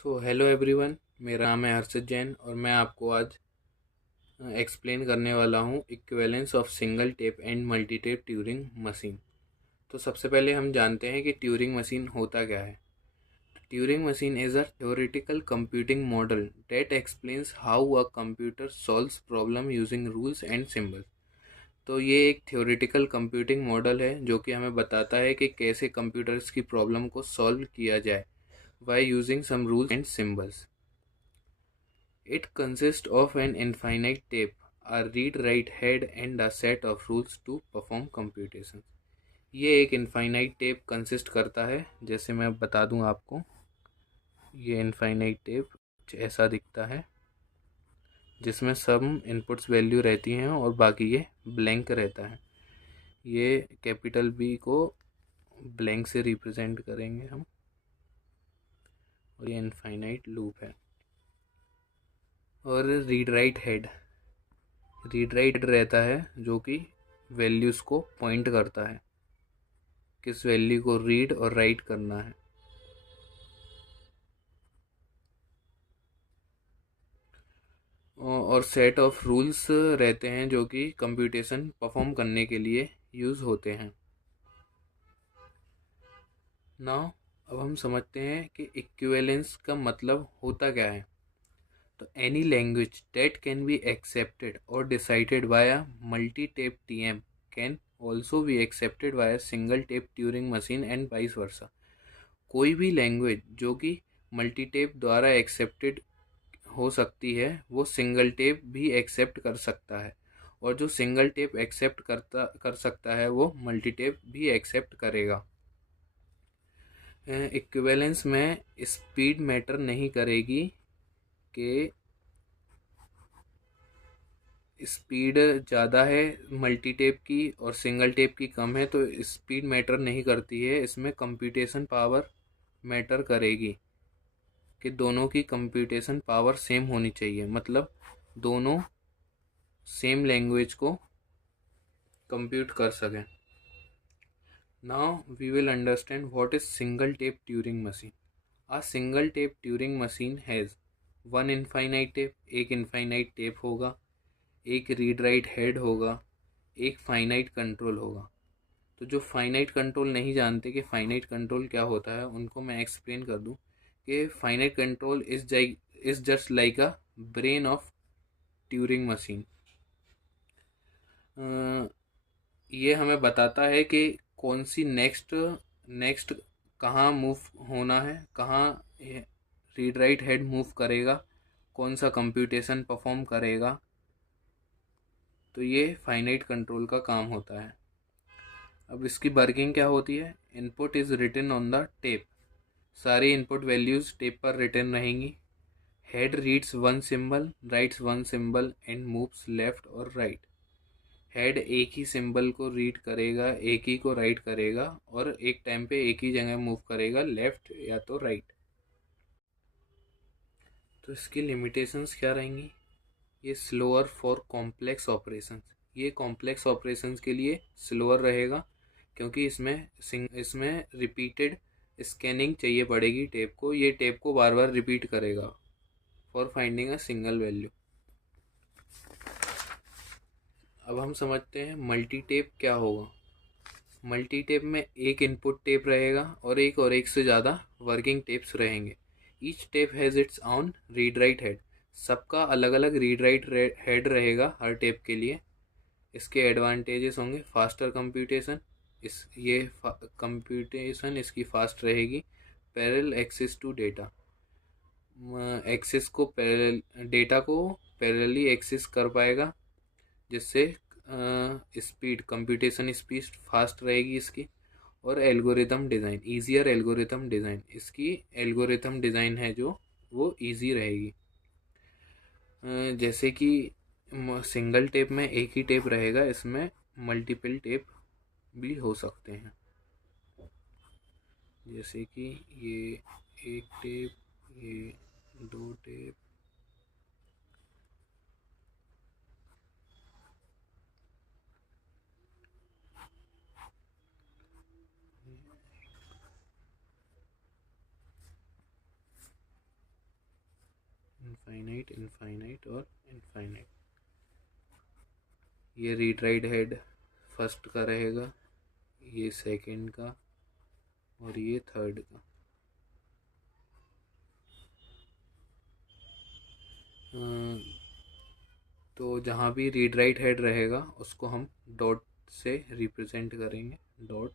So hello everyone. मेरा नाम है हर्षित जैन और मैं आपको आज एक्सप्लेन करने वाला हूँ equivalence of single tape and multi tape Turing machine. तो सबसे पहले हम जानते हैं कि ट्यूरिंग मशीन होता क्या है। Turing machine is a theoretical computing model that explains how a computer solves problem using rules and symbols। तो ये एक थ्योरेटिकल कंप्यूटिंग मॉडल है जो कि हमें बताता है कि कैसे कंप्यूटर्स की प्रॉब्लम को सॉल्व किया जाए by using some rules and symbols. It consists of an infinite tape, a read-write head and a set of rules to perform computation। ये एक इनफाइनाइट टेप कंसिस्ट करता है। जैसे मैं बता दूं आपको, ये इनफाइनाइट टेप ऐसा दिखता है जिसमें सब इनपुट्स वैल्यू रहती हैं और बाकी ये ब्लैंक रहता है। ये कैपिटल बी को ब्लैंक से रिप्रेजेंट करेंगे हम, और ये इनफाइनाइट लूप है। और रीड राइट रहता है जो कि वैल्यूज़ को पॉइंट करता है, किस वैल्यू को रीड और राइट करना है। और सेट ऑफ रूल्स रहते हैं जो कि कंप्यूटेशन परफॉर्म करने के लिए यूज़ होते हैं। नाउ अब हम समझते हैं कि इक्विवेलेंस का मतलब होता क्या है। तो any language that can be accepted और decided by a multi tape TM can also be accepted by a single tape Turing machine and vice versa. कोई भी लैंग्वेज जो कि मल्टी टेप द्वारा एक्सेप्टेड हो सकती है वो सिंगल टेप भी एक्सेप्ट कर सकता है, और जो सिंगल टेप एक्सेप्ट कर सकता है वो मल्टी टेप भी एक्सेप्ट करेगा। इक्विवेलेंस में स्पीड मैटर नहीं करेगी कि स्पीड ज़्यादा है मल्टी टेप की और सिंगल टेप की कम है, तो स्पीड मैटर नहीं करती है। इसमें कंप्यूटेशन पावर मैटर करेगी कि दोनों की कंप्यूटेशन पावर सेम होनी चाहिए, मतलब दोनों सेम लैंग्वेज को कंप्यूट कर सकें। Now we will understand what is single tape Turing machine. A single tape Turing machine has one infinite tape, एक इनफाइनाइट टेप होगा, एक रीड राइट हेड होगा, एक फाइनाइट कंट्रोल होगा। तो जो फाइनाइट कंट्रोल नहीं जानते कि फाइनाइट कंट्रोल क्या होता है, उनको मैं एक्सप्लेन कर दूं कि finite control is just like a brain of Turing machine. ये हमें बताता है कि कौन सी नेक्स्ट नेक्स्ट कहाँ मूव होना है, कहाँ रीड राइट हेड मूव करेगा, कौन सा कंप्यूटेशन परफॉर्म करेगा। तो ये फाइनाइट कंट्रोल का काम होता है। अब इसकी वर्किंग क्या होती है। Input is written on the tape, सारी इनपुट वैल्यूज़ टेप पर रिटन रहेंगी। Head reads one symbol, writes one symbol and moves left और राइट। हेड एक ही सिंबल को रीड करेगा, एक ही को राइट करेगा, और एक टाइम पे एक ही जगह मूव करेगा, लेफ्ट या तो राइट। तो इसकी लिमिटेशंस क्या रहेंगी। ये स्लोअर फॉर कॉम्प्लेक्स ऑपरेशंस, ये कॉम्प्लेक्स ऑपरेशंस के लिए स्लोअर रहेगा क्योंकि इसमें रिपीटेड स्कैनिंग चाहिए पड़ेगी टेप को। ये टेप को बार बार रिपीट करेगा for finding a single value. अब हम समझते हैं मल्टी टेप क्या होगा। मल्टी टेप में एक इनपुट टेप रहेगा और एक से ज़्यादा वर्किंग टेप्स रहेंगे। Each tape has its on read write head, सबका अलग अलग रीड राइट हेड रहेगा हर टेप के लिए। इसके एडवांटेजेस होंगे फास्टर कंप्यूटेशन, इस ये कंप्यूटेशन इसकी फास्ट रहेगी। Parallel access to data, access को पैरेलल डेटा को पैरेलली एक्सेस कर पाएगा, जिससे स्पीड कंप्यूटेशन स्पीड फास्ट रहेगी इसकी। और algorithm design, easier algorithm design, इसकी एल्गोरिथम डिज़ाइन है जो वो ईजी रहेगी। जैसे कि सिंगल टेप में एक ही टेप रहेगा, इसमें मल्टीपल टेप भी हो सकते हैं। जैसे कि ये एक टेप, ये दो टेप, इनफाइनाइट, इनफाइनाइट और इनफाइनाइट। ये रीड राइट हेड फर्स्ट का रहेगा, ये सेकंड का और ये थर्ड का। तो जहाँ भी रीड राइट हेड रहेगा उसको हम डॉट से रिप्रेजेंट करेंगे, डॉट।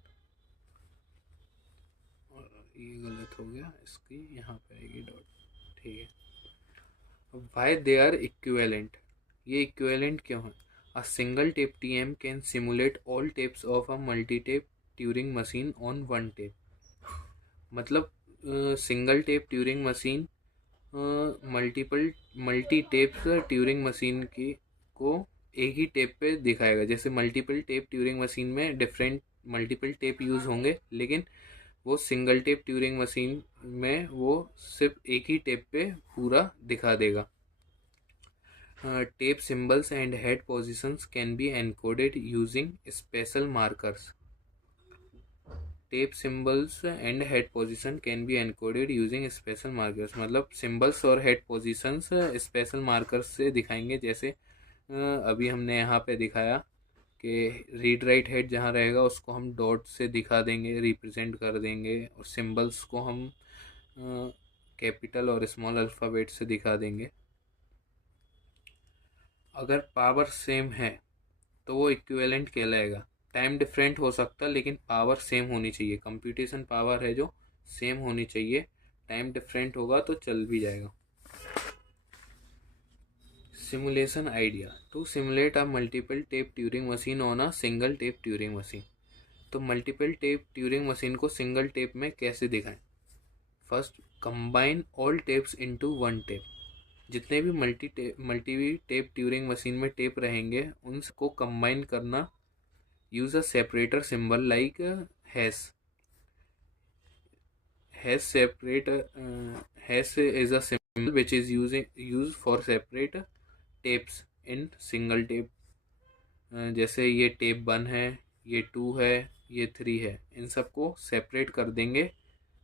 और ये गलत हो गया, इसकी यहाँ पे आएगी डॉट, ठीक है। अब वाई दे आर इक्विवेलेंट, ये इक्विवेलेंट क्यों है? A single tape TM can simulate all tapes of a multi tape Turing machine on one tape. मतलब single tape Turing machine multi tape Turing machine की को एक ही टेप पे दिखाएगा। जैसे मल्टीपल टेप ट्यूरिंग मशीन में डिफरेंट मल्टीपल टेप यूज़ होंगे, लेकिन वो सिंगल टेप ट्यूरिंग मशीन में वो सिर्फ एक ही टेप पे पूरा दिखा देगा। Tape symbols and head positions can be encoded using special markers. Tape symbols and head position can be encoded using special markers. मतलब सिंबल्स और हेड पोजीशंस स्पेशल मार्कर्स से दिखाएंगे। जैसे अभी हमने यहाँ पे दिखाया कि रीड राइट हेड जहाँ रहेगा उसको हम डॉट से दिखा देंगे, रिप्रेजेंट कर देंगे, और सिंबल्स को हम कैपिटल और स्मॉल अल्फ़ाबेट से दिखा देंगे। अगर पावर सेम है तो वो इक्विवेलेंट कहलाएगा। टाइम डिफरेंट हो सकता है लेकिन पावर सेम होनी चाहिए। कंप्यूटेशन पावर है जो सेम होनी चाहिए। टाइम डिफरेंट होगा तो चल भी जाएगा। Simulation idea to simulate a multiple tape Turing machine on a single tape Turing machine. तो मल्टीपल टेप ट्यूरिंग मशीन को सिंगल टेप में कैसे दिखाएं? First, combine all tapes into one tape. जितने भी मल्टी टेप ट्यूरिंग मशीन में tape रहेंगे उनको कंबाइन करना। use a separator symbol like hash. Hash is a symbol which is used for separate tapes in single tape. जैसे ये tape 1 है, ये 2 है, ये 3 है, इन सबको सेपरेट कर देंगे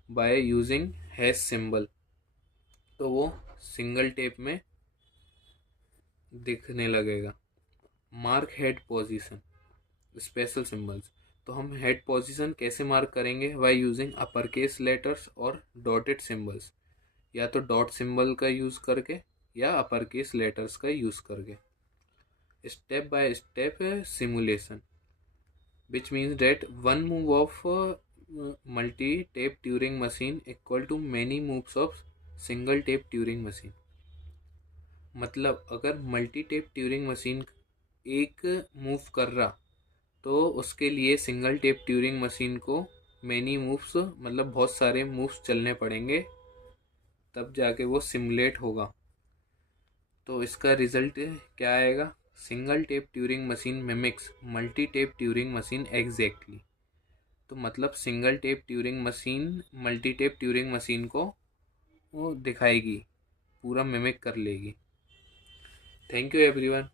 बाय यूजिंग हैश सिंबल। तो वो सिंगल टेप में दिखने लगेगा। Mark head position special symbols. तो हम हेड पोजीशन कैसे मार्क करेंगे? By using upper case letters और डॉटेड सिंबल्स। या तो डॉट सिंबल का यूज़ करके या अपर केस लेटर्स का यूज़ करके। Step by step simulation which means that one move of multi tape Turing machine equal to many moves of single tape Turing machine. मतलब अगर multi tape Turing machine एक move कर रहा तो उसके लिए सिंगल टेप ट्यूरिंग मशीन को many moves मतलब बहुत सारे मूव्स चलने पड़ेंगे, तब जाके वो सिमुलेट होगा। तो इसका रिजल्ट क्या आएगा? Single tape Turing machine mimics multi tape Turing machine exactly. तो मतलब single tape Turing machine multi tape Turing machine को वो दिखाएगी, पूरा मिमिक कर लेगी। Thank you everyone.